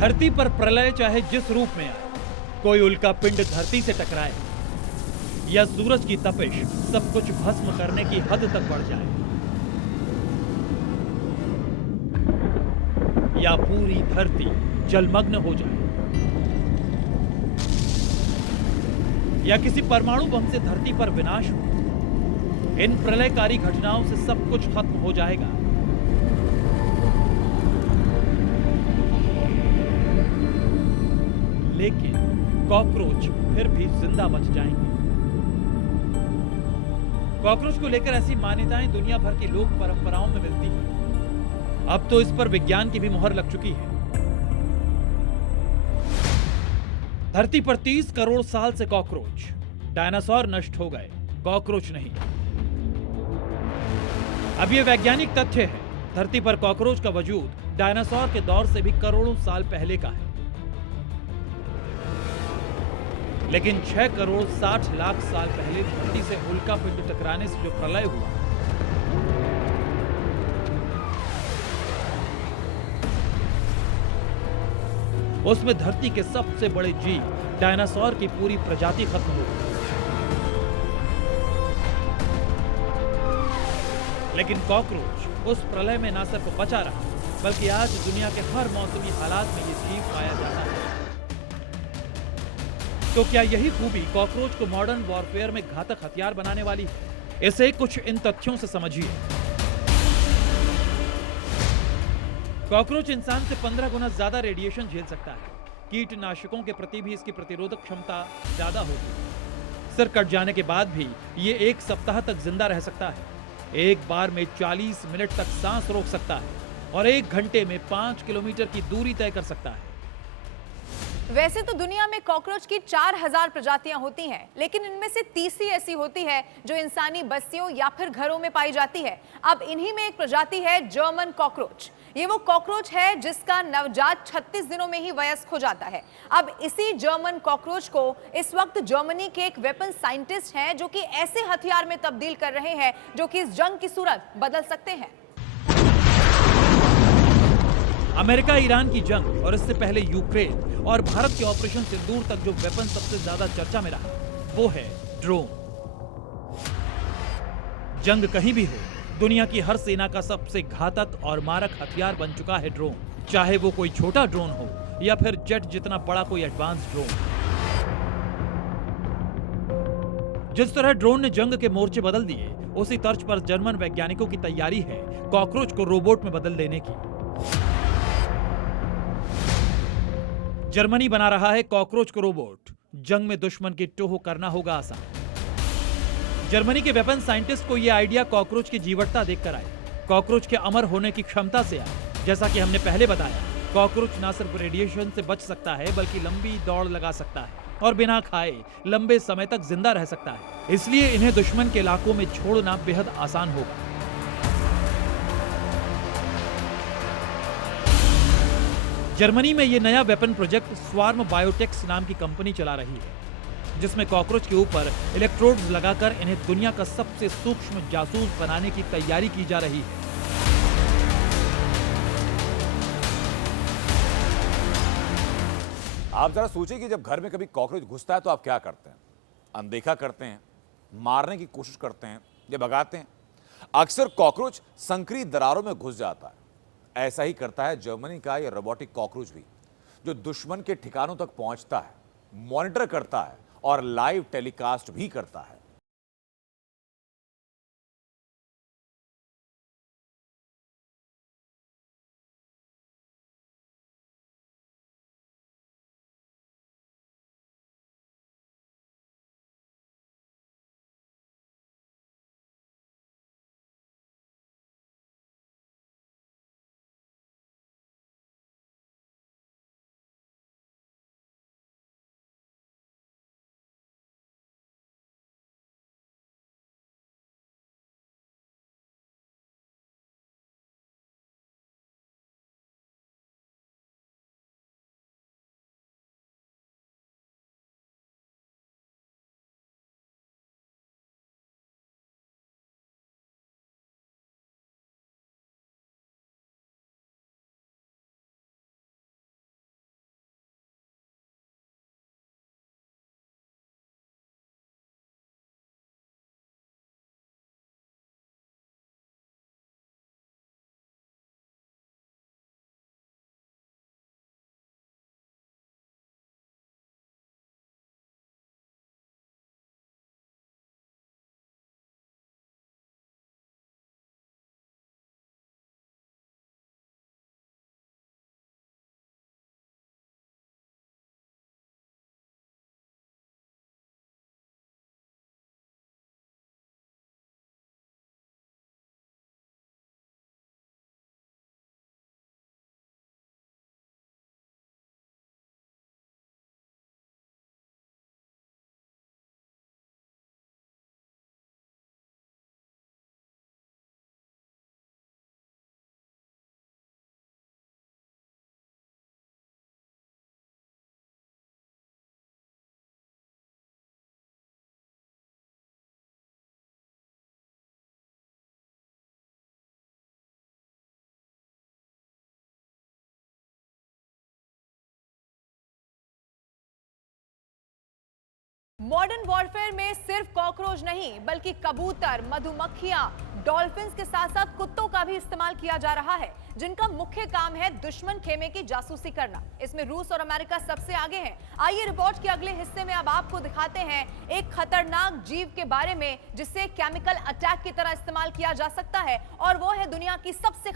धरती पर प्रलय चाहे जिस रूप में आए, कोई उल्का पिंड धरती से टकराए या सूरज की तपिश सब कुछ भस्म करने की हद तक बढ़ जाए, या पूरी धरती जलमग्न हो जाए, या किसी परमाणु बम से धरती पर विनाश हो, इन प्रलयकारी घटनाओं से सब कुछ खत्म हो जाएगा। लेकिन कॉकरोच फिर भी जिंदा बच जाएंगे। कॉकरोच को लेकर ऐसी मान्यताएं दुनिया भर की लोक परंपराओं में मिलती हैं। अब तो इस पर विज्ञान की भी मुहर लग चुकी है। धरती पर 30 करोड़ साल से कॉकरोच, डायनासोर नष्ट हो गए, कॉकरोच नहीं। अब यह वैज्ञानिक तथ्य है, धरती पर कॉकरोच का वजूद डायनासोर के दौर से भी करोड़ों साल पहले का है। लेकिन 6 करोड़ 60 लाख साल पहले धरती से उल्का पिंड टकराने से जो प्रलय हुआ, उसमें धरती के सबसे बड़े जीव डायनासोर की पूरी प्रजाति खत्म हो गई। लेकिन कॉकरोच उस प्रलय में न सिर्फ बचा रहा, बल्कि आज दुनिया के हर मौसमी हालात में यह जीव पाया जाता है। तो क्या यही खूबी कॉकरोच को मॉडर्न वॉरफेयर में घातक हथियार बनाने वाली है? इसे कुछ इन तथ्यों से समझिए। कॉकरोच इंसान से 15 गुना ज्यादा रेडिएशन झेल सकता है। कीटनाशकों के प्रति भी इसकी प्रतिरोधक क्षमता ज्यादा होती है। सिर कट जाने के बाद भी ये 1 सप्ताह तक जिंदा रह सकता है। एक बार में 40 मिनट तक सांस रोक सकता है और 1 घंटे में 5 किलोमीटर की दूरी तय कर सकता है। वैसे तो दुनिया में कॉकरोच की 4000 प्रजातियां होती हैं, लेकिन इनमें से 30 ही ऐसी होती है जो इंसानी बस्तियों या फिर घरों में पाई जाती है। अब इन्हीं में एक प्रजाति है जर्मन कॉकरोच। ये वो कॉकरोच है जिसका नवजात 36 दिनों में ही वयस्क हो जाता है। अब इसी जर्मन कॉकरोच को इस वक्त जर्मनी के एक वेपन साइंटिस्ट हैं जो कि ऐसे हथियार में तब्दील कर रहे हैं जो कि इस जंग की सूरत बदल सकते हैं। अमेरिका ईरान की जंग और इससे पहले यूक्रेन और भारत के ऑपरेशन सिंदूर तक जो वेपन सबसे ज्यादा चर्चा में रहा, वो है ड्रोन। जंग कहीं भी हो, दुनिया की हर सेना का सबसे घातक और मारक हथियार बन चुका है ड्रोन। चाहे वो कोई छोटा ड्रोन हो या फिर जेट जितना बड़ा कोई एडवांस ड्रोन। जिस तरह ड्रोन ने जंग के मोर्चे बदल दिए, उसी तर्ज पर जर्मन वैज्ञानिकों की तैयारी है कॉकरोच को रोबोट में बदल देने की। जर्मनी बना रहा है कॉकरोच को रोबोट। जंग में दुश्मन की टोह करना होगा आसान। जर्मनी के वेपन साइंटिस्ट को यह आइडिया कॉकरोच की जीवटता देखकर आया, कॉकरोच के अमर होने की क्षमता से आया। जैसा कि हमने पहले बताया, कॉकरोच न सिर्फ रेडिएशन से बच सकता है, बल्कि लंबी दौड़ लगा सकता है और बिना खाए लंबे समय तक जिंदा रह सकता है। इसलिए इन्हें दुश्मन के इलाकों में छोड़ना बेहद आसान होगा। जर्मनी में यह नया वेपन प्रोजेक्ट स्वार्म बायोटेक्स नाम की कंपनी चला रही है, जिसमें कॉकरोच के ऊपर इलेक्ट्रोड्स लगाकर इन्हें दुनिया का सबसे सूक्ष्म जासूस बनाने की तैयारी की जा रही है। आप जरा सोचिए कि जब घर में कभी कॉकरोच घुसता है तो आप क्या करते हैं? अनदेखा करते हैं, मारने की कोशिश करते हैं या भगाते हैं? अक्सर कॉकरोच संकरी दरारों में घुस जाता है। ऐसा ही करता है जर्मनी का यह रोबोटिक कॉकरोच भी, जो दुश्मन के ठिकानों तक पहुंचता है, मॉनिटर करता है और लाइव टेलीकास्ट भी करता है। मॉडर्न वॉरफेयर में सिर्फ कॉकरोच नहीं बल्कि कबूतर, मधुमक्खियां, डॉल्फिन्स के साथ साथ कुत्तों का भी इस्तेमाल किया जा रहा है, जिनका मुख्य काम है दुश्मन खेमे की जासूसी करना। इसमें रूस और अमेरिका सबसे आगे हैं। आइए रिपोर्ट के अगले हिस्से में अब आपको दिखाते हैं एक खतरनाक जीव के बारे में जिसे केमिकल अटैक की तरह इस्तेमाल किया जा सकता है, और वो है दुनिया की सबसे